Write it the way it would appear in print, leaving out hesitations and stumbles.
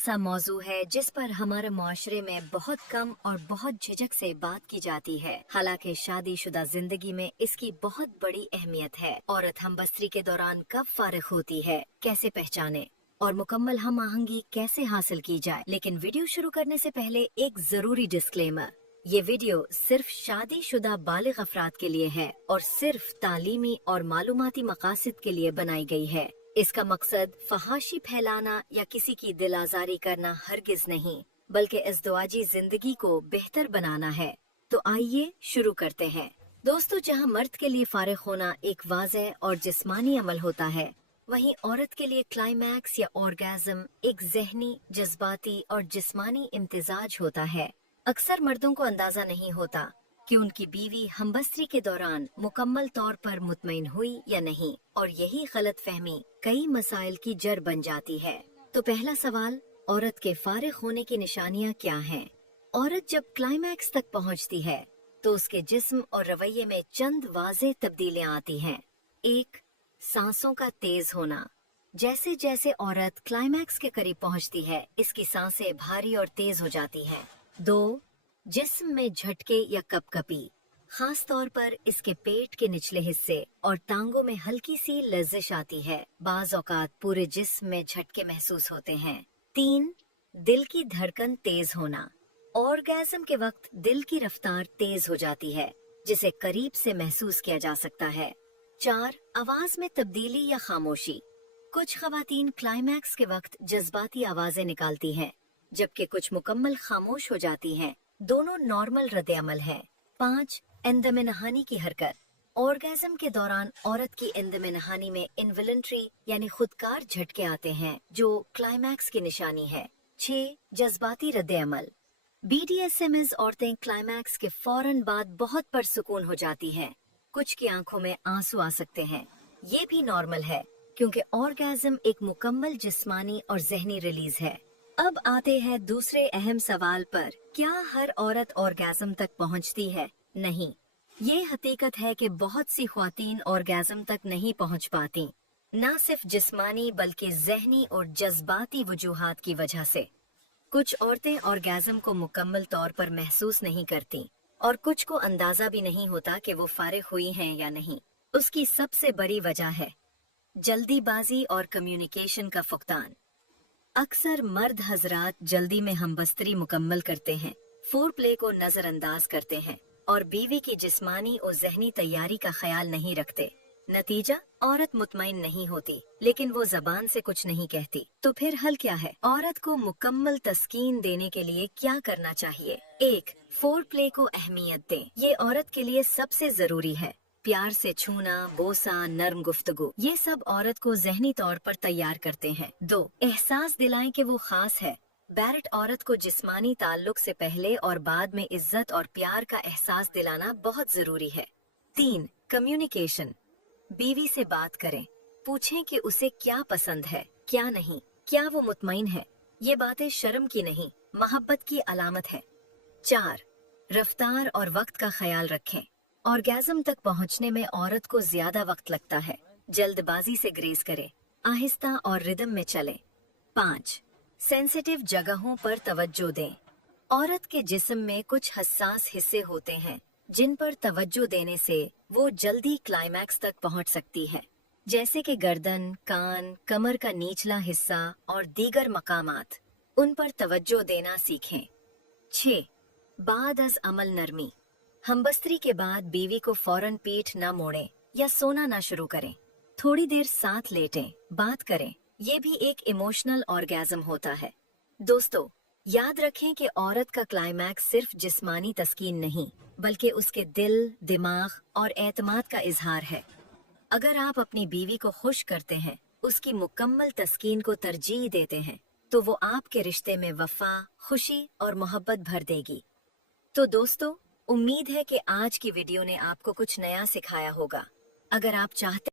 ऐसा मौजू है जिस पर हमारे माशरे में बहुत कम और बहुत झिझक से बात की जाती है। हालांकि शादीशुदा जिंदगी में इसकी बहुत बड़ी अहमियत है। औरत हमबस्तरी के दौरान कब फारिग होती है, कैसे पहचाने और मुकम्मल हम आहंगी कैसे हासिल की जाए। लेकिन वीडियो शुरू करने से पहले एक जरूरी डिस्क्लेमर। ये वीडियो सिर्फ शादीशुदा बालिग अफराद के लिए है और सिर्फ तालीमी और मालूमाती मकासद के लिए बनाई गई है। इसका मकसद फहाशी फैलाना या किसी की दिल आजारी करना हरगिज नहीं, बल्कि इज़्दवाजी जिंदगी को बेहतर बनाना है। तो आइए शुरू करते हैं। दोस्तों, जहां मर्द के लिए फारिग होना एक वाज़ेह और जिस्मानी अमल होता है, वहीं औरत के लिए क्लाइमैक्स या ऑर्गेज़म एक ज़हनी, जज्बाती और जिस्मानी इम्तिजाज होता है। अक्सर मर्दों को अंदाजा नहीं होता कि उनकी बीवी हमबस्तरी के दौरान मुकम्मल तौर पर मुतमईन हुई या नहीं, और यही गलत फहमी कई मसाइल की जड़ बन जाती है। तो पहला सवाल, औरत के फारिग होने की निशानियां क्या हैं? औरत जब क्लाइमैक्स तक पहुंचती है तो उसके जिस्म और रवैये में चंद वाज़ेह तब्दीलियां आती हैं। 1. सांसों का तेज होना। जैसे जैसे औरत क्लाइमैक्स के करीब पहुंचती है, इसकी सांसें भारी और तेज हो जाती हैं। 2. जिस्म में झटके या कपकपी, खास तौर पर इसके पेट के निचले हिस्से और टांगों में हल्की सी लर्जिश आती है। बाज़ औक़ात पूरे जिस्म में झटके महसूस होते हैं। 3. दिल की धड़कन तेज होना। ऑर्गेज़म के वक्त दिल की रफ्तार तेज हो जाती है, जिसे करीब से महसूस किया जा सकता है। 4. आवाज में तब्दीली या खामोशी। कुछ ख़वातीन क्लाइमैक्स के वक्त जज्बाती आवाजें निकालती हैं, जबकि कुछ मुकम्मल खामोश हो जाती हैं। दोनों नॉर्मल रद्द अमल है। 5. इंदमे नहानी की हरकत। ऑर्गेज़म के दौरान औरत की इंदमे नहानी में इनवॉलंटरी यानी खुदकार झटके आते हैं, जो क्लाइमैक्स की निशानी है। 6. जज्बाती रद्द अमल। BDSM औरतें क्लाइमैक्स के फौरन बाद बहुत परसुकून हो जाती हैं। कुछ की आंखों में आंसू आ सकते हैं। ये भी नॉर्मल है, क्योंकि ऑर्गेज़म एक मुकम्मल जिस्मानी और ज़हनी रिलीज है। अब आते हैं दूसरे अहम सवाल पर, क्या हर औरत ऑर्गेज़म तक पहुंचती है? नहीं। ये हकीकत है कि बहुत सी ख्वातीन ऑर्गेज़म तक नहीं पहुंच पाती, न सिर्फ जिस्मानी बल्कि ज़हनी और जज्बाती वजूहात की वजह से। कुछ औरतें ऑर्गेज़म को मुकम्मल तौर पर महसूस नहीं करती और कुछ को अंदाजा भी नहीं होता कि वो फारिग हुई हैं या नहीं। उसकी सबसे बड़ी वजह है जल्दीबाजी और कम्युनिकेशन का फुकदान। अक्सर मर्द हजरात जल्दी में हमबस्तरी मुकम्मल करते हैं, फोर प्ले को नजरअंदाज करते हैं और बीवी की जिस्मानी और ज़हनी तैयारी का ख्याल नहीं रखते। नतीजा, औरत मुतमईन नहीं होती, लेकिन वो जबान से कुछ नहीं कहती। तो फिर हल क्या है? औरत को मुकम्मल तस्कीन देने के लिए क्या करना चाहिए? 1. फोर प्ले को अहमियत दें। ये औरत के लिए सबसे जरूरी है। प्यार से छूना, बोसा, नर्म गुफ्तगू, ये सब औरत को ज़हनी तौर पर तैयार करते हैं। 2. एहसास दिलाएं कि वो खास है। बैरट औरत को जिस्मानी ताल्लुक से पहले और बाद में इज्जत और प्यार का एहसास दिलाना बहुत जरूरी है। 3. कम्युनिकेशन। बीवी से बात करें, पूछें कि उसे क्या पसंद है, क्या नहीं, क्या वो मुतमईन है। ये बातें शर्म की नहीं, मोहब्बत की अलामत है। 4. रफ्तार और वक्त का ख्याल रखें। ऑर्गेज़म तक पहुंचने में औरत को ज्यादा वक्त लगता है। जल्दबाजी से ग्रेज करे, आहिस्ता और रिदम में चले। 5. सेंसिटिव जगहों पर तवज्जो दें। औरत के जिस्म में कुछ हसास हिस्से होते हैं, जिन पर तवज्जो देने से वो जल्दी क्लाइमैक्स तक पहुंच सकती है, जैसे कि गर्दन, कान, कमर का निचला हिस्सा और दीगर मकामात। उन पर तवज्जो देना सीखें। 6. बाद अज अमल नरमी। हमबस्तरी के बाद बीवी को फौरन पीठ न मोड़ें या सोना न शुरू करें। थोड़ी देर साथ लेटें, बात करें। ये भी एक इमोशनल ऑर्गेज़म होता है। दोस्तों, याद रखें कि औरत का क्लाइमैक्स सिर्फ जिस्मानी तस्कीन नहीं, बल्कि उसके दिल, दिमाग और एतमाद का इजहार है। अगर आप अपनी बीवी को खुश करते हैं, उसकी मुकम्मल तस्कीन को तरजीह देते हैं, तो वो आपके रिश्ते में वफा, खुशी और मोहब्बत भर देगी। तो दोस्तों, उम्मीद है कि आज की वीडियो ने आपको कुछ नया सिखाया होगा। अगर आप चाहते